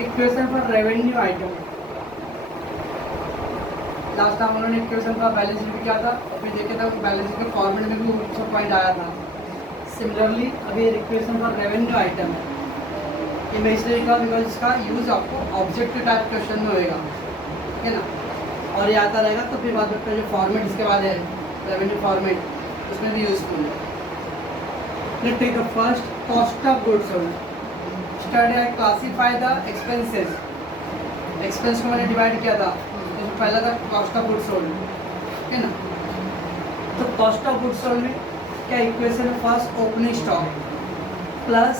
Equation for revenue item. Last time उन्होंने equation का balance sheet किया था और फिर देखे था बैलेंस शीट के फॉर्मेट में भी वो सब पॉइंट आया था। सिमिलरली अभी इक्वेशन फॉर रेवेन्यू आइटम है, ये मैं इसलिए लिखा बिकॉज इसका यूज़ आपको ऑब्जेक्टिव टाइप क्वेश्चन में होएगा, ठीक है ना, और ये आता रहेगा। तो फिर बाद में जो फॉर्मेट इसके बाद है रेवेन्यू फॉर्मेट, उसमें भी यूजफुल है। Let's take the first cost of goods sold. Study है क्लासीफाई द एक्सपेंसेस। एक्सपेंस को मैंने डिवाइड किया था, तो पहला था कॉस्ट ऑफ गुड्स सोल्ड, ठीक है ना। तो कॉस्ट ऑफ गुड्स सोल्ड में क्या इक्वेशन है? First opening stock plus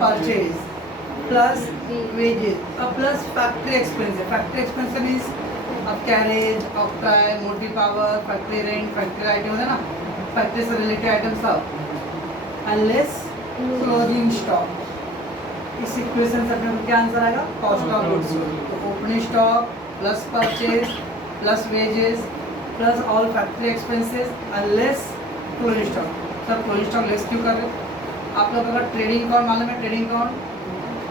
purchase plus wages और plus factory expense. Factory expense means अब carriage, octroi, motive power, factory rent, factory item है ना, फैक्ट्री से रिलेटेड आइटम सब, अनलेस क्लोजिंग स्टॉक। इस इक्वेशन से अपने क्या आंसर आएगा? Cost of goods sold. तो opening stock plus purchase plus wages plus all factory expenses unless closing stock. Sir closing stock less क्यों कर रहे हो? आप लोग अगर ट्रेडिंग अकाउंट मालूम है, ट्रेडिंग अकाउंट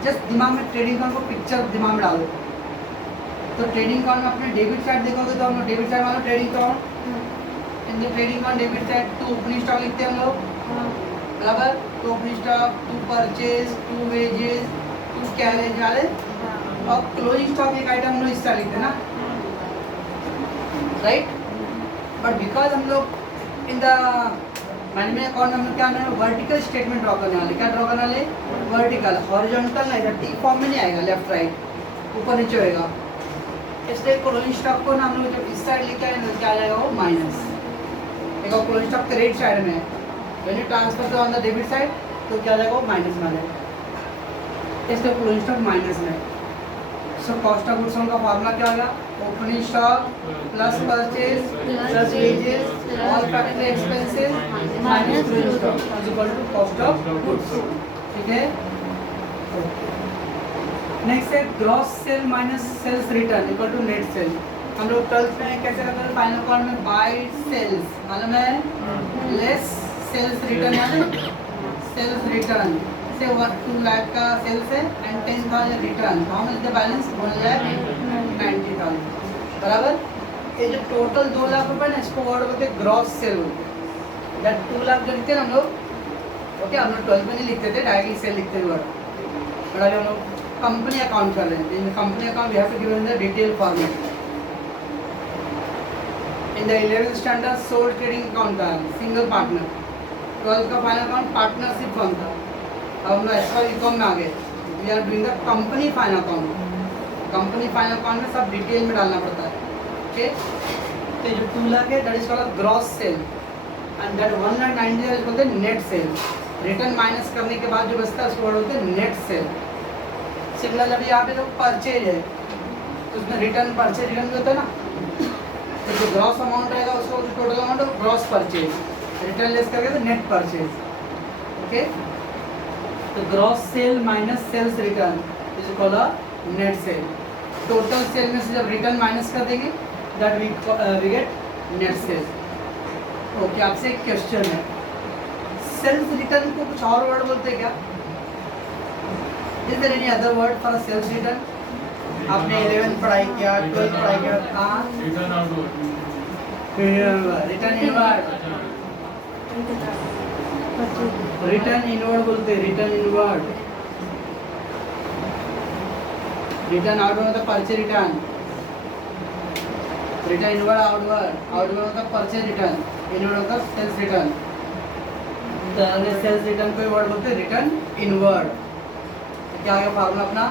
जस्ट दिमाग में ट्रेडिंग अकाउंट को पिक्चर दिमाग में डालो। तो ट्रेडिंग अकाउंट में अपने डेबिट साइड देखोगे तो हम लोग डेबिट साइड मानो trading account, in the trading account debit side to opening stock लिखते हैं हम लोग, बराबर। To opening stock, to purchase, to wages, to carriage वाले, और क्लोजिंग स्टॉक एक आइटम हम लोग इस तरह लिखते हैं ना, राइट। बट बिकॉज हम लोग इन द मैनेजमेंट अकाउंट में हम लोग क्या करना है? वर्टिकल स्टेटमेंट ड्रॉ करने वाले। क्या ड्रॉ करने वाले? वर्टिकल। हॉरिजॉन्टल नहीं, टी फॉर्म में नहीं आएगा, लेफ्ट राइट ऊपर नीचे होएगा। इसलिए क्लोजिंग स्टॉक को ना हम लोग जब इस साइड लेके आए तो क्या आ जाएगा? वो माइनस। देखो क्लोजिंग स्टॉक क्रेडिट साइड में है, when you transfer to on the debit side तो क्या आ जाएगा? वो माइनस में आ जाएगा। इसलिए क्लोजिंग स्टॉक माइनस में। So cost of goods sold का फार्मूला क्या होगा? Opening stock plus purchase plus wages all factory expenses minus closing stock is equal to cost of goods sold, ठीक है। नेक्स्ट है gross sale minus sales return equal to net sale. हम लोग 12th में कैसे करते हैं? फाइनल अकाउंट में बाय सेल्स मालूम है, लेस सेल्स रिटर्न मालूम, सेल्स रिटर्न से 2 लाख का सेल्स है and 10,000 return, how much the balance? 1,90,000, बराबर। ये जो टोटल 2 लाख रुपए ना, इसको वर्ड बोलते हैं ग्रॉस सेल बोलते हैं। जब 2 लाख जो लिखते हैं हम लोग, ओके, हम लोग 12th में नहीं लिखते थे, डायरेक्टली सेल लिखते थे वर्ड। बड़ा हम लोग कंपनी अकाउंट कर रहे हैं, in company account we have to give in the detail format. In the 11th standard sole trading account था, सिंगल पार्टनर। 12th का फाइनल अकाउंट पार्टनरशिप फॉर्म था। अब हम लोग एक्स्ट्रा इनकम में आ गए, we are doing the company final account. Company final account में सब डिटेल में डालना पड़ता है, ओके। तो जो 2 लाख है that is called gross sale and that 1,90,000 is called net sale. Return minus करने के बाद जो बचता है उसको वर्ड बोलते हैं नेट सेल। सिमिलर अभी यहाँ पे जो परचेज है तो उसमें रिटर्न परचेज रिटर्न भी होता है ना, तो जो ग्रॉस अमाउंट रहेगा उसको total amount of gross purchase, return less करके तो नेट परचेज, ओके। तो gross sale minus sales return is equal to net sale. Total sale में से जब रिटर्न माइनस कर देंगे that we get net sale, okay. आपसे एक क्वेश्चन है, सेल्स रिटर्न को कुछ और वर्ड बोलते हैं क्या? Is there any other word for sales return? आपने 11th पढ़ाई किया, 12th पढ़ाई किया, हाँ, return outward, return inward, return inward बोलते हैं, रिटर्न इनवर्ड। रिटर्न आउटवर्ड होता है purchase return, return inward outward, outward होता है परचेज रिटर्न, इनवर्ड होता है सेल्स रिटर्न। तो सेल्स रिटर्न को वर्ड बोलते हैं रिटर्न इनवर्ड। क्या आ गया फार्मूला अपना?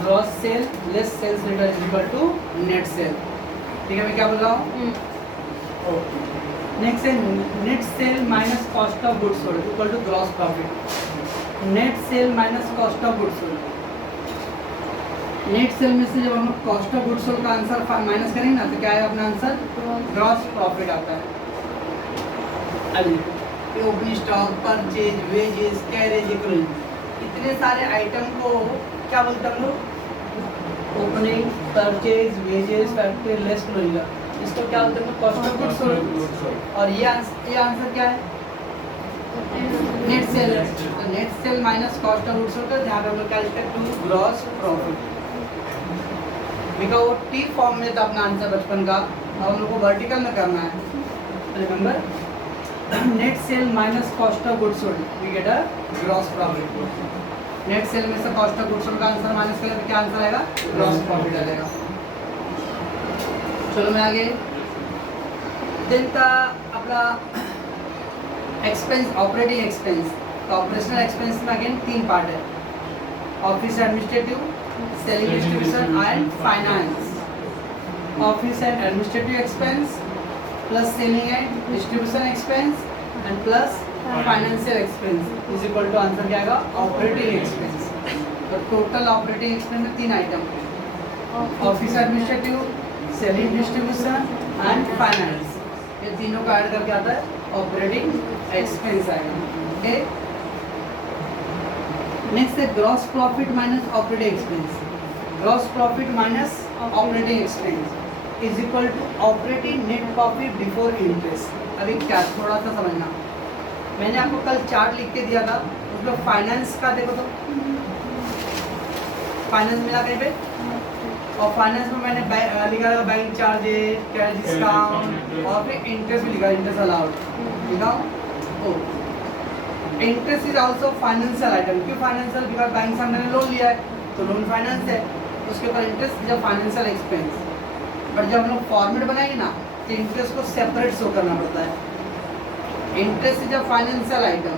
Gross sale less sales return is equal to net sale, ठीक है। मैं क्या बोल रहा हूँ? नेक्स्ट है net sale minus cost of goods sold equal to gross profit. Net sale minus cost of goods sold, net sale में से जब हम लोग कॉस्ट ऑफ गुड्स सोल्ड का आंसर माइनस करेंगे ना तो क्या है अपना आंसर? ग्रॉस प्रॉफिट आता है। अभी opening stock, purchase, wages, carriage, इतने सारे आइटम को क्या बोलते हैं हम लोग? Opening, purchase, wages, factory less closing, इसको क्या बोलते हैं? Cost of goods sold. और ये आंसर क्या है? Net sale. तो net sale minus cost of goods sold, जहाँ पे हम लोग क्या लिखते हैं? To gross profit. बिकॉज वो टी फॉर्म में था अपना आंसर बचपन का, अब हम लोग को वर्टिकल में करना है। Remember net sale minus cost of goods sold we get a gross profit. Net sale में से कॉस्ट ऑफ गुड्स सोल्ड का आंसर माइनस करें तो क्या आंसर आएगा? ग्रॉस प्रॉफिट आएगा। चलो मैं आगे दिन का अपना एक्सपेंस, ऑपरेटिंग एक्सपेंस। तो ऑपरेशनल एक्सपेंस में अगेन 3 पार्ट है, office administrative, selling distribution and finance. Office and administrative expense plus selling and distribution expense and plus financial expense is equal to answer क्या आएगा? Operating expense. तो total operating expense में 3 item, office administrative, selling distribution and finance, ये तीनों का add करके आता है ऑपरेटिंग एक्सपेंस आएगा। ओके, नेक्स्ट है gross profit minus operating expense. Gross profit minus operating expense is equal to operating net profit before interest. अभी क्या थोड़ा सा समझना, मैंने आपको कल चार्ट लिख के दिया था, उसमें फाइनेंस का देखो तो फाइनेंस मिला कहीं पे, और फाइनेंस में मैंने लिखा था बैंक चार्जेस, कैश डिस्काउंट और फिर इंटरेस्ट भी लिखा, इंटरेस्ट अलाउड लिखा। Oh interest is also financial item. क्यों फाइनेंशियल? बिकॉज बैंक से हमने लोन लिया है तो लोन फाइनेंस है, उसके ऊपर इंटरेस्ट जब फाइनेंशियल एक्सपेंस। बट जब हम लोग फॉर्मेट बनाएंगे ना तो इंटरेस्ट को सेपरेट शो करना पड़ता है। Interest is a financial item.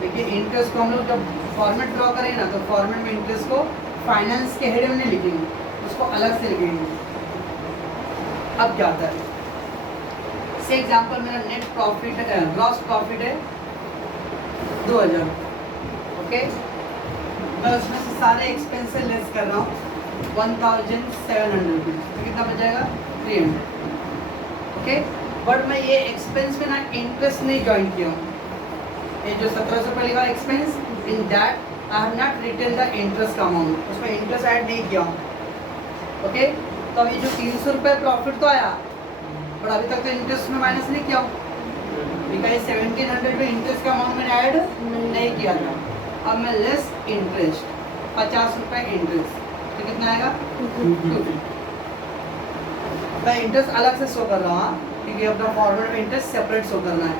देखिए इंटरेस्ट को हम लोग जब फॉर्मेट ड्रॉ करेंगे ना तो फॉर्मेट में इंटरेस्ट को फाइनेंस के हेड में नहीं लिखेंगे, उसको अलग से लिखेंगे। अब क्या होता है, से एग्जांपल मेरा नेट प्रॉफिट है, ग्रॉस प्रॉफिट है 2000, ओके, मैं उसमें से सारे एक्सपेंस से लेस कर रहा हूँ 1700 रुपीज़, तो कितना बच जाएगा? 300, ओके। बट मैं ये एक्सपेंस में ना इंटरेस्ट नहीं ज्वाइन किया हूँ, ये जो 1700 रुपये लिखा expense, in that I have not written the interest का अमाउंट, उसमें इंटरेस्ट ऐड नहीं किया हूँ, ओके। तो अभी जो 300 रुपये प्रॉफिट तो आया, बट अभी तक तो इंटरेस्ट में माइनस नहीं किया हूँ, बिकॉज 1700 में इंटरेस्ट का अमाउंट मैंने ऐड नहीं किया था। अब मैं लेस इंटरेस्ट 50 रुपये इंटरेस्ट, तो कितना आएगा? 250। मैं इंटरेस्ट अलग से शो कर रहा हूँ क्योंकि अपना फॉर्मेट में इंटरेस्ट सेपरेट शो करना है।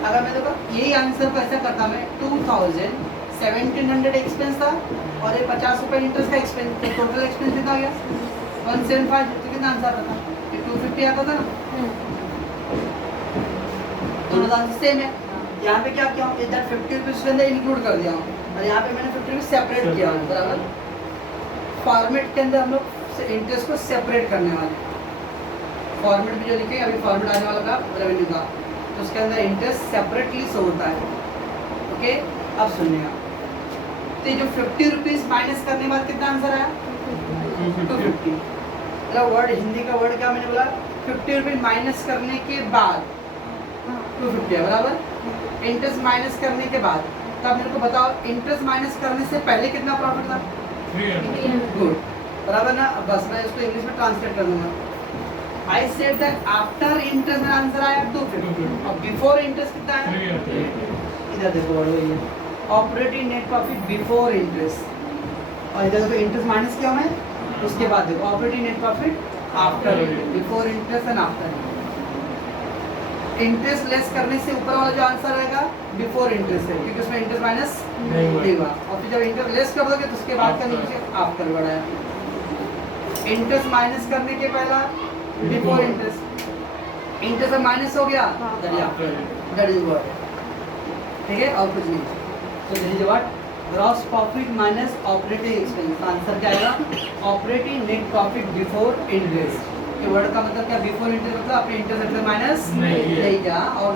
अगर मैं देखो यही आंसर को ऐसा करता, मैं 1700 एक्सपेंस था और ये 50 रुपये इंटरेस्ट का एक्सपेंस, तो टोटल एक्सपेंस कितना आ गया? 175। तो कितना आंसर आता था? ये 250 आता था ना, दोनों आंसर सेम है। यहाँ पे क्या किया हूँ, इधर 50 रुपीज़ के अंदर इंक्लूड कर दिया हूँ और यहाँ पे मैंने 50 रुपीज़ सेपरेट किया हूँ, बराबर। फॉर्मेट के अंदर हम लोग इंटरेस्ट को सेपरेट करने वाले, फॉर्मेट भी जो लिखे अभी फॉर्मेट आने वाला था रेवेन्यू का, तो उसके अंदर इंटरेस्ट सेपरेटली शो होता है, ओके। अब सुनिएगा, तो जो 50 रुपीज़ माइनस करने के बाद कितना आंसर आया? 250। मतलब वर्ड, हिंदी का वर्ड क्या मैंने बोला? 50 रुपीज़ माइनस करने के बाद 250 है, बराबर। इंटरेस्ट माइनस करने के बाद, तब मेरे को बताओ इंटरेस्ट माइनस करने से पहले कितना प्रॉफिट था? गुड, बराबर ना। अब बस मैं इसको इंग्लिश में ट्रांसलेट कर दूंगा। I said that after interest मेरा आंसर आया 250 और बिफोर इंटरेस्ट कितना है? इधर देखो वर्ड वही है, operating net profit before interest, और इधर देखो इंटरेस्ट माइनस किया मैं, उसके बाद देखो operating net profit after, before interest and after. Interest less करने से ऊपर वाला जो आंसर आएगा बिफोर इंटरेस्ट है, क्योंकि उसमें इंटरेस्ट माइनस नहीं हुआ, और फिर जब इंटरेस्ट लेस कर दोगे तो उसके बाद का नीचे आफ्टर बढ़ाया। इंटरेस्ट माइनस करने के पहला बिफोर इंटरेस्ट, इंटरेस्ट माइनस हो गया दैट इज व्हाट, ठीक है, और कुछ नहीं। तो that is what gross profit minus operating expense, answer क्या आएगा? Operating net profit before interest. ये वर्ड का मतलब क्या? बिफोर इंटरेस्ट मतलब आपने इंटरेस्ट से माइनस नहीं किया, और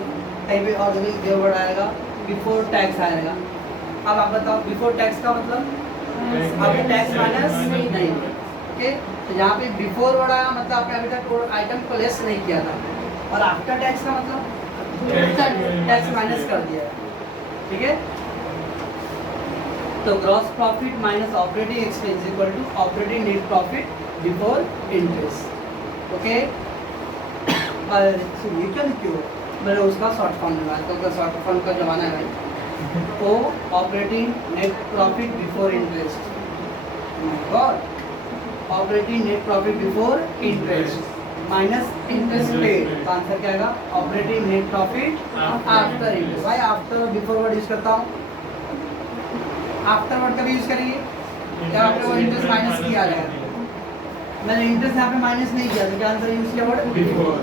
कहीं पे और जो वर्ड आएगा बिफोर टैक्स आएगा। अब आप बताओ बिफोर टैक्स का मतलब आपने टैक्स माइनस नहीं, ओके। तो यहाँ पे बिफोर वर्ड आया मतलब आपने अभी तक आइटम को लेस नहीं किया था, और आफ्टर टैक्स का मतलब टैक्स माइनस कर दिया, ठीक है। तो gross profit minus operating expense equal to operating net profit before interest, okay. ये क्या लिखे हो? मैंने उसका शॉर्ट फॉर्म लगाया, तो शॉर्ट फॉर्म का जमाना है भाई। तो operating net profit before interest, God operating net profit before interest minus interest paid का आंसर क्या आएगा? Operating net profit after interest. भाई आफ्टर बिफोर वर्ड यूज करता हूँ, आफ्टर वर्ड कभी यूज करेंगे जब आपने वो इंटरेस्ट माइनस किया जाएगा। मैंने इंटरेस्ट यहाँ पे माइनस नहीं किया तो क्या आंसर यूज किया? Word before.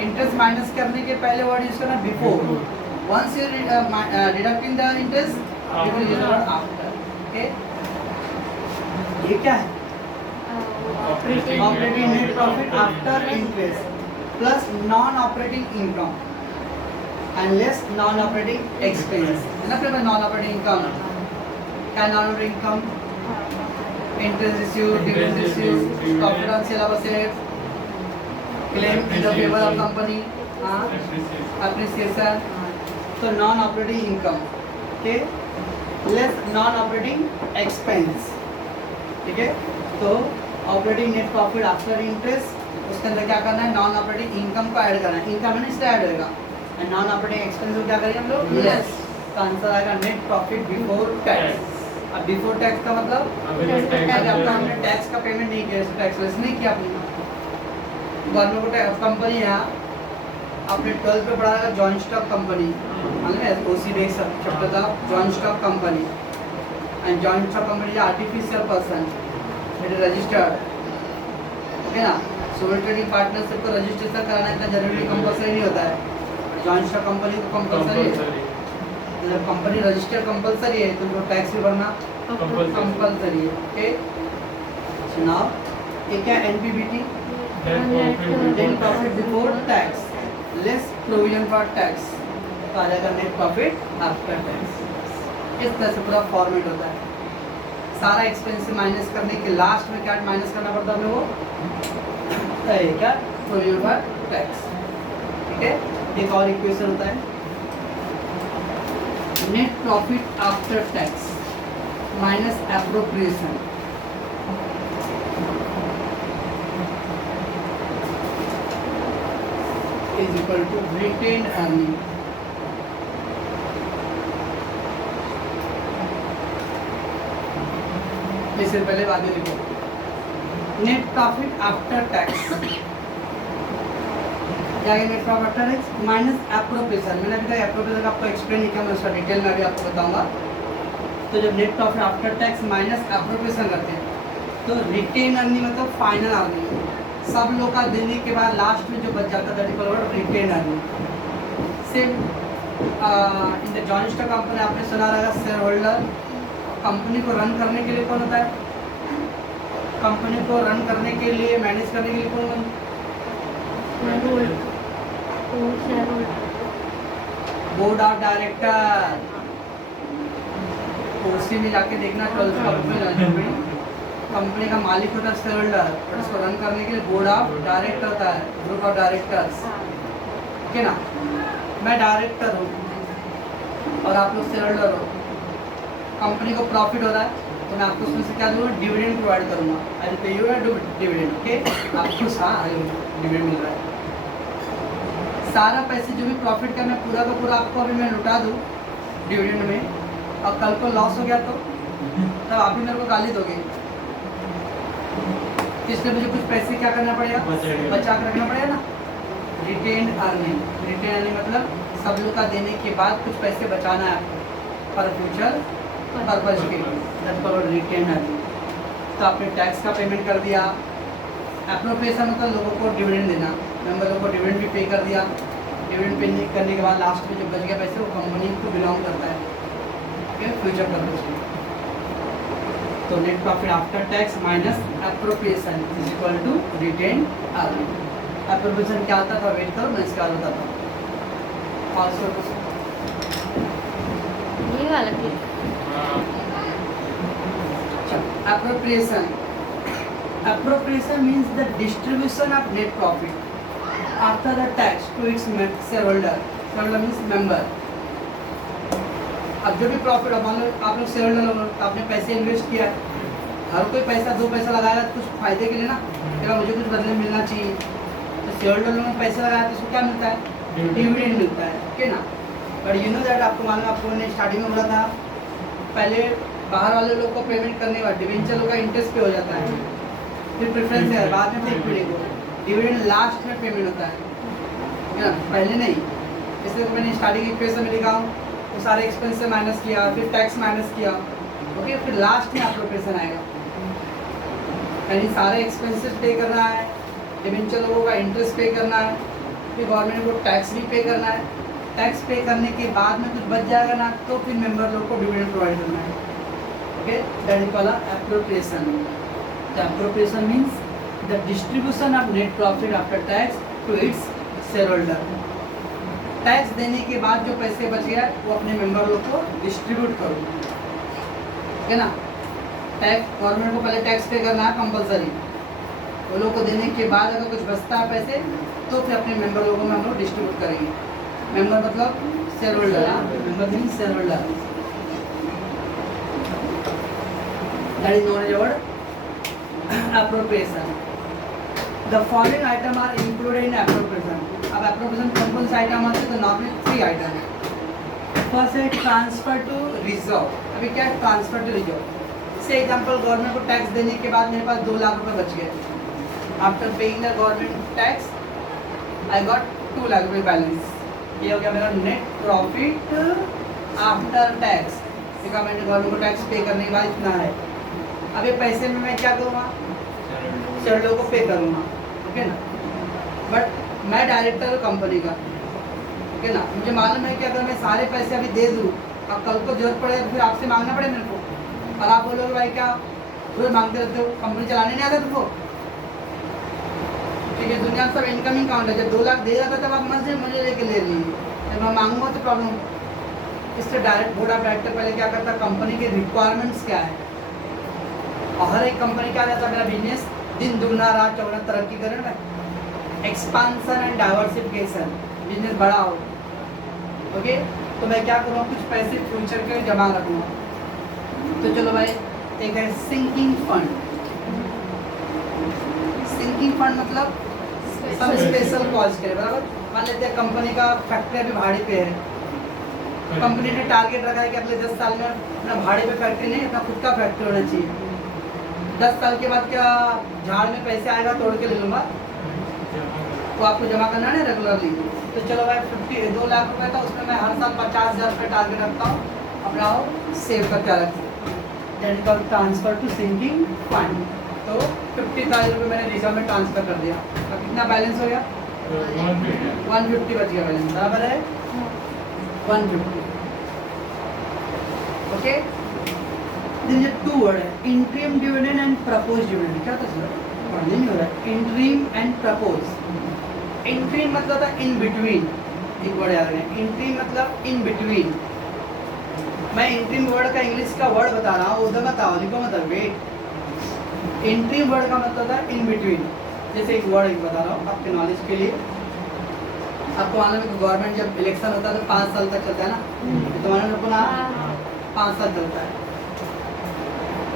इंटरेस्ट माइनस करने के पहले वर्ड यूज करना before. Once you deducting the interest you will use the word after. Okay, ये क्या है? Operating net profit after interest plus non operating income and less non operating expense है ना। फिर नॉन ऑपरेटिंग इनकम क्या? Non operating income interest received, dividend received, profit on sale of assets, claim in the favour of company, appreciation. तो non operating income के less non operating expense. ठीक है, तो operating net profit after interest उसके अंदर क्या करना है? नॉन ऑपरेटिंग इनकम को ऐड करना है। इनकम है ना, इसलिए ऐड होएगा। एंड नॉन ऑपरेटिंग एक्सपेंस को क्या करेंगे हम लोग? लेस। तो आंसर आएगा नेट प्रॉफिट बिफोर टैक्स। अब बिफोर टैक्स का मतलब अगर आपका हमने टैक्स का पेमेंट नहीं किया, टैक्स लेस नहीं किया आपने, गवर्नमेंट को टैक्स कंपनी यहाँ आपने 12th पे पढ़ा था जॉइंट स्टॉक कंपनी, ओसी बेस चैप्टर था joint stock company. And joint stock company is artificial person, it is registered. Okay ना, सोल ट्रेडिंग पार्टनरशिप को रजिस्ट्रेशन कराना इतना जरूरी कंपलसरी नहीं होता है। जॉइंट स्टॉक कंपनी को कंपलसरी है, जब कंपनी रजिस्टर कंपलसरी है तो उनको टैक्स भी भरना कंपलसरी है। ओके, नाउ ये क्या? NPBT net profit before tax less provision for tax, तो आ जाएगा नेट प्रॉफिट आफ्टर टैक्स। इस तरह से पूरा फॉर्मेट होता है। सारा एक्सपेंस से माइनस करने के लास्ट में क्या माइनस करना पड़ता है वो क्या? Provision for tax. ठीक है, एक और इक्वेशन होता है net profit after tax minus appropriation is equal to retained earning इससे पहले बातें लिखो। नेट प्रॉफिट आफ्टर टैक्स क्या है? Net profit after tax minus appropriation. मैंने अभी तक एप्रोप्रिएशन आपको एक्सप्लेन नहीं किया, मैं उसका डिटेल में अभी आपको बताऊंगा। तो जब net profit after tax minus appropriation करते हैं तो रिटेन अर्निंग मतलब फाइनल अर्निंग, सब लोग का देने के बाद लास्ट में जो बच जाता है retain earning. Same in the joint stock company आपने सुना रहेगा शेयर होल्डर। कंपनी को रन करने के लिए कौन होता है? कंपनी को रन करने के लिए, मैनेज करने के लिए कौन? Board of director. ओसी में जाके देखना 12th का बुक में कंपनी का मालिक होता है शेयर होल्डर, और उसको रन करने के लिए बोर्ड ऑफ डायरेक्टर होता है, ग्रुप ऑफ डायरेक्टर्स। ठीक है ना, मैं डायरेक्टर हूँ और आप लोग शेयर होल्डर हो। कंपनी को प्रॉफिट हो रहा है तो मैं आपको उसमें से क्या दूँगा? डिविडेंड प्रोवाइड करूँगा। आई पे यू डिविडेंड। ओके, आपको डिविडेंड मिल रहा है। सारा पैसे जो भी प्रॉफिट का मैं पूरा का पूरा आपको अभी मैं लुटा दूँ डिविडेंड में, और कल को लॉस हो गया तो तब आप भी मेरे को गाली दोगे, इसलिए मुझे कुछ पैसे क्या करना पड़ेगा? बचा कर रखना पड़ेगा ना। रिटेन अर्निंग, रिटेन अर्निंग मतलब सब लोग का देने के बाद कुछ पैसे बचाना है आपको फॉर फ्यूचर पर्पज के लिए, दैट्स कॉल्ड रिटेन अर्निंग। तो आपने टैक्स का पेमेंट कर दिया। एप्रोप्रिएशन मतलब लोगों को डिविडेंड देना, मेंबर लोगों को डिविडेंड भी पे कर दिया। डिविडेंड पे करने के बाद लास्ट में जो बच गया पैसे वो कंपनी को बिलोंग करता है फ्यूचर पर्पज के। तो net profit after tax minus appropriation is equal to retain earning. Appropriation क्या आता था? वेट करो, मैं इसका बताता हूँ। ये वाला click. Appropriation. Appropriation means the distribution of net profit after the tax to its shareholder. Shareholder means member. अब जो भी प्रॉफिट, मान लो आप लोग शेयर होल्डर हो तो आपने पैसे इन्वेस्ट किया, हर कोई पैसा 2 पैसा लगाएगा कुछ फायदे के लिए ना, क्या मुझे कुछ बदले में मिलना चाहिए। तो शेयर होल्डर में पैसा लगाया तो उसको क्या मिलता है? डिविडेंड मिलता है। ठीक है ना, बट यू नो दैट आपको मालूम, आपको ने स्टार्टिंग में बोला था पहले बाहर वाले लोग को पेमेंट करने के बाद डिवेंचर लोग का इंटरेस्ट पे हो जाता है, फिर प्रेफरेंस है, बाद में फिर इक्विटी को। डिविडेंड लास्ट में पेमेंट होता है ना, पहले नहीं। इसलिए तो मैंने स्टार्टिंग इक्वेशन में लिखा हूँ, तो सारे एक्सपेंस से माइनस किया, फिर टैक्स माइनस किया, ओके, फिर लास्ट में एप्रोप्रिएशन आएगा। यानी सारे एक्सपेंसेस पे करना है, डिवेंचर लोगों का इंटरेस्ट पे करना है, फिर गवर्नमेंट को टैक्स भी पे करना है। टैक्स पे करने के बाद में कुछ बच जाएगा ना, तो फिर मेंबर लोग को डिविडेंड प्रोवाइड करना है, okay, that is called appropriation. The appropriation means the distribution of net profit after tax to its share holder. Tax देने के बाद जो पैसे बच गया वो अपने मेंबर लोग को डिस्ट्रीब्यूट करो, ठीक है ना। टैक्स गवर्नमेंट को पहले टैक्स पे करना है कंपलसरी, वो लोग को देने के बाद अगर कुछ बचता है पैसे तो फिर अपने मेंबर लोगों में हम लोग डिस्ट्रीब्यूट करेंगे। मेंबर मतलब share holder, member means share holder, that is known as word appropriation. The following item are included in appropriation. अब एप्रोप्रिएशन कौन कौन से आइटम आते हैं, तो नॉर्मली 3 आइटम है। फर्स्ट है ट्रांसफर टू रिजर्व। अभी क्या है ट्रांसफर टू रिजर्व? से एग्जाम्पल, गवर्नमेंट को टैक्स देने के बाद मेरे पास 2 लाख रुपए बच गए। After paying the government tax I got 2 lakh रुपए बैलेंस। ये हो गया मेरा नेट प्रॉफिट आफ्टर टैक्स। देखा मैंने गवर्नमेंट को टैक्स पे करने के बाद इतना है। अब ये पैसे में मैं क्या करूँगा, शेयर होल्डर को पे करूँगा, ओके ना। बट मैं डायरेक्टर हूँ कंपनी का, ओके ना। मुझे मालूम है कि अगर मैं सारे पैसे अभी दे दूँ और कल को जरूरत पड़े तो फिर आपसे मांगना पड़े मेरे को, और आप बोलोगे भाई क्या रोज मांगते रहते हो, कंपनी चलाने नहीं आता तुमको। ठीक है, दुनिया सब इनकमिंग काउंट है। जब 2 लाख दे जाता तब आप मुझे लेके ले लीजिए, जब मैं मांगूंगा तो प्रॉब्लम। इससे डायरेक्ट बोर्ड ऑफ डायरेक्टर पहले क्या करता, कंपनी के रिक्वायरमेंट्स क्या है, और हर एक कंपनी क्या रहता है, मेरा बिजनेस दिन दुगना रात चौगुना तरक्की करे ना, एक्सपांसन एंड डाइवर्सिफिकेशन, बिजनेस बड़ा हो, ओके। तो मैं क्या करूँगा, कुछ पैसे फ्यूचर के जमा रखूँगा। तो चलो भाई, एक है सिंकिंग फंड। सिंकिंग फंड मतलब सब स्पेशल कॉज के, बराबर। मान लेते हैं कंपनी का फैक्ट्री अभी भाड़े पे है, कंपनी ने टारगेट रखा है कि अगले 10 साल में अपना भाड़े पे फैक्ट्री नहीं, अपना खुद का फैक्ट्री होना चाहिए। 10 साल के बाद क्या झाड़ में पैसे आएगा तोड़ के ले लूँगा, तो आपको जमा करना है रेगुलरली। तो चलो भाई 2 लाख रुपए था, उसमें मैं हर साल 50,000 रुपये टारगेट रखता हूँ, अपना वो सेव करके रखता हूँ। That is called transfer to sinking fund. तो 50,000 रुपये मैंने रिजर्व में ट्रांसफर कर दिया। अब कितना बैलेंस हो गया, 150 बच गया बैलेंस, बराबर है 150, ओके। देन ये 2 वर्ड है, interim dividend and propose dividend. क्या था सर, पढ़ने नहीं हो रहा है। Interim and propose. इंटरिम मतलब था इन बिटवीन, एक वर्ड याद रखें, इंटरिम मतलब इन बिटवीन। मैं इंटरिम वर्ड का इंग्लिश का वर्ड बता रहा हूँ, उधर मत आओ, लिखो मत, वेट। इंटरिम वर्ड का मतलब था इन बिटवीन। जैसे एक वर्ड एक बता रहा हूँ आपके नॉलेज के लिए। आपको मालूम है कि गवर्नमेंट जब इलेक्शन होता है तो 5 साल तक चलता है ना, तुम्हारे लोग को ना 5 साल चलता है।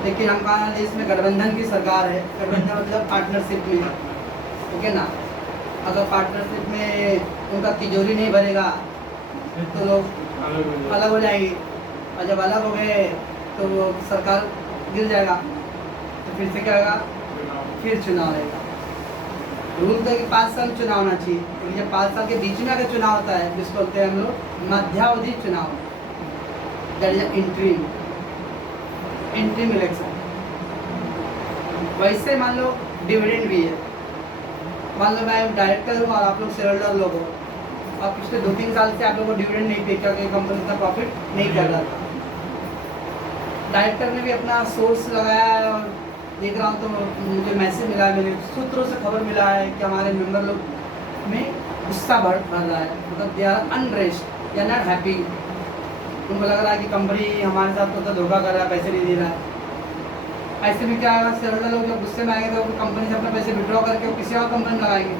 लेकिन हमारे देश में गठबंधन की सरकार है, गठबंधन मतलब पार्टनरशिप में, ठीक है ना। अगर पार्टनरशिप में उनका तिजोरी नहीं भरेगा तो लोग अलग हो जाएंगे, और जब अलग हो गए तो वो सरकार गिर जाएगा, तो फिर से क्या होगा, फिर चुनाव रहेगा। रूल था कि 5 साल चुनाव होना चाहिए, लेकिन जब 5 साल के बीच में अगर चुनाव होता है, जिसको बोलते हैं हम लोग मध्यावधि चुनाव, that is interim, interim election. वैसे मान लो डिविडेंड भी है। मान लो मैं डायरेक्टर हूँ और आप लोग शेयर होल्डर लोग हो, और पिछले 2-3 साल से आप लोगों को डिविडेंड नहीं पे किया, कंपनी इतना प्रॉफिट नहीं कर रहा था। डायरेक्टर ने भी अपना सोर्स लगाया है, और देख रहा हूँ तो मुझे मैसेज मिला है, मेरे सूत्रों से खबर मिला है कि हमारे मेंबर लोग में गुस्सा भर रहा है, मतलब they are unrest, they are not happy. उनको लग रहा है कि कंपनी हमारे साथ तो धोखा कर रहा है, पैसे नहीं दे रहा है। ऐसे में क्या आएगा, शेयर होल्डर लोग जब गुस्से में आएंगे तो कंपनी से अपने पैसे विड्रॉ करके वो किसी और कंपनी में लगाएंगे।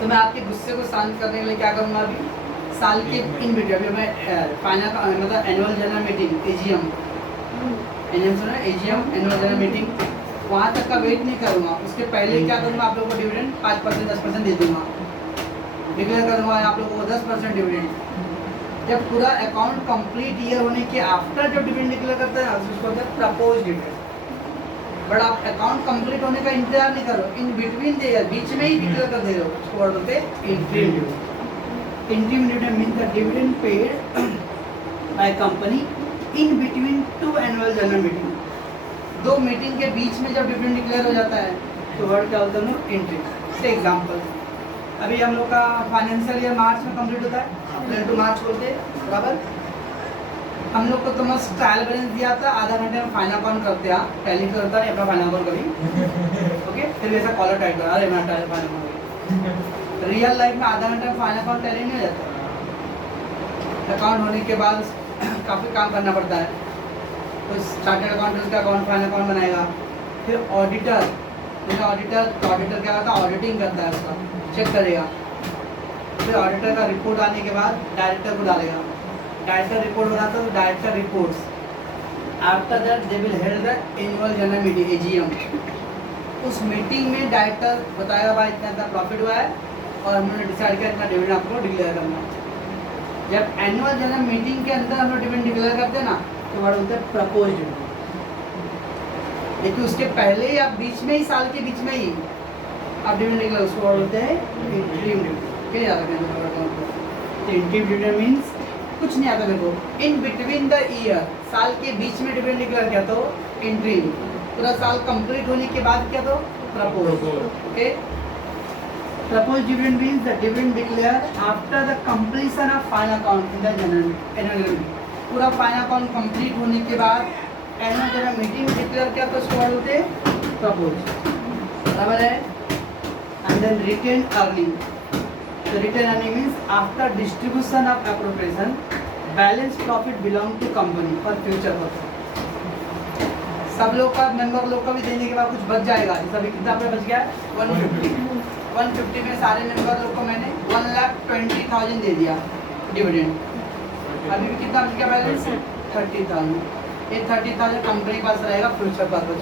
तो मैं आपके गुस्से को शांत करने के लिए क्या करूँगा, अभी साल के इन बिटवीन, अभी मैं फाइनल मतलब एनुअल जनरल मीटिंग एजीएम सुना, एजीएम एनुअल जनरल मीटिंग, वहाँ तक का वेट नहीं करूँगा। उसके पहले क्या करूँगा, आप लोगों को डिविडेंड 5% 10% दे दूँगा, डिक्लेयर करूँगा आप लोगों को 10% डिविडेंड। जब पूरा अकाउंट कंप्लीट ईयर होने के आफ्टर जो डिविडेंड डिक्लेयर करता है उसको बोलते हैं प्रपोज डिविडेंड। बट आप अकाउंट कंप्लीट होने का इंतजार नहीं करो, इन बिटवीन दे ईयर बीच में ही डिक्लेयर कर दे रहे हो, उसको वर्ड बोलते हैं interim dividend. Interim dividend means the dividend paid by company in between two annual general meeting. दो मीटिंग के बीच में जब डिविडेंड डिक्लेयर हो जाता है तो वर्ड क्या बोलते हैं, इंटरिम। से एग्जाम्पल, अभी हम लोग का फाइनेंशियल ईयर मार्च में कंप्लीट होता है, अप्रैल टू मार्च बोलते हैं बराबर। हम लोग को तो मस्त ट्रायल बैलेंस दिया था, आधा घंटे में फाइनल अकाउंट करते हैं, टैली करता है अपना फाइनल अकाउंट कभी ओके, फिर ऐसा कॉलर टाइप करा, अरे मैं trial final account. Real life में आधा घंटे में फाइनल अकाउंट टैली नहीं हो जाता। अकाउंट होने के बाद काफ़ी काम करना पड़ता है, तो चार्टर्ड अकाउंटेंट का अकाउंट फाइनल अकाउंट बनाएगा, फिर ऑडिटर ऑडिटर क्या करता है, ऑडिटिंग करता है, उसका चेक करेगा, फिर ऑडिटर का रिपोर्ट आने के बाद डायरेक्टर को डालेगा, डायरेक्टर रिपोर्ट बनाता है तो director reports, after that they will held the annual general meeting AGM. उस मीटिंग में डायरेक्टर बताएगा भाई इतना इतना प्रॉफिट हुआ है और हमने डिसाइड किया इतना डिविडेंड आपको डिक्लेयर करना है। जब एनुअल जनरल मीटिंग के अंदर हम लोग डिविडेंड डिक्लेयर करते हैं ना, तो वर्ड बोलते हैं प्रपोज डिविडेंड। लेकिन उसके पहले ही आप बीच में ही, साल के बीच में ही आप डिविडेंड डिक्लेयर, उसको वर्ड बोलते हैं इंटरिम डिविडेंड। क्या याद रखना, इंटरिम डिविडेंड मीन्स कुछ नहीं आता मेरे को, इन बिटवीन द ईयर, साल के बीच में डिविडेंड डिक्लेयर किया तो इंटरिम, पूरा साल कंप्लीट होने के बाद क्या तो propose. Okay, propose dividend means the dividend declare after the completion of final account in the general annual meeting. पूरा फाइनल अकाउंट कंप्लीट होने के बाद एनुअल जनरल मीटिंग डिक्लेयर किया तो उसको बोलते हैं प्रपोज, बराबर है। And then retain earning, the return earning means after distribution of appropriation balance profit belong to company for future purpose। सब लोग का, मेंबर लोग का भी देने के बाद कुछ बच जाएगा, जैसे अभी कितना पे बच गया 150 में सारे मेंबर लोग को मैंने 1,20,000 दे दिया डिविडेंड। अभी भी कितना बच गया बैलेंस 30,000। ये 30,000 कंपनी के पास रहेगा फ्यूचर पर्पज।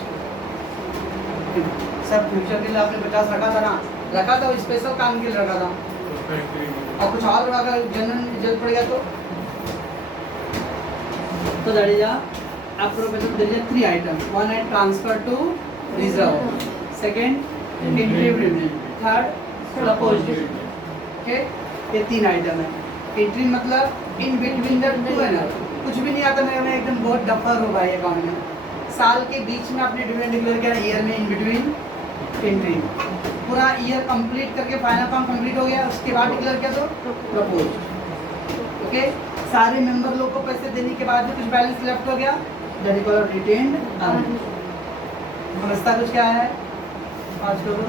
सब फ्यूचर के लिए आपने 50 रखा था ना, रखा था, स्पेशल काम के लिए रखा था, और कुछ और अगर जनरल जरूरत पड़ गया तो that is appropriation. There are 3 item, one है transfer to reserve, second interim dividend, third propose dividend. Okay, ये 3 आइटम है। इंटरिम मतलब in between the two annual, कुछ भी नहीं आता मेरे में, एकदम बहुत डफर हो भाई अकाउंट में, साल के बीच में आपने डिविडेंड डिक्लेयर किया, ईयर में इन बिटवीन इंटरिम। पूरा ईयर कंप्लीट करके फाइनल अकाउंट कंप्लीट हो गया, उसके बाद डिक्लेयर किया तो प्रपोज। ओके, सारे मेंबर लोग को पैसे देने के बाद भी कुछ बैलेंस लेफ्ट हो गया, that is called retained earning. समझता कुछ क्या है आज करो।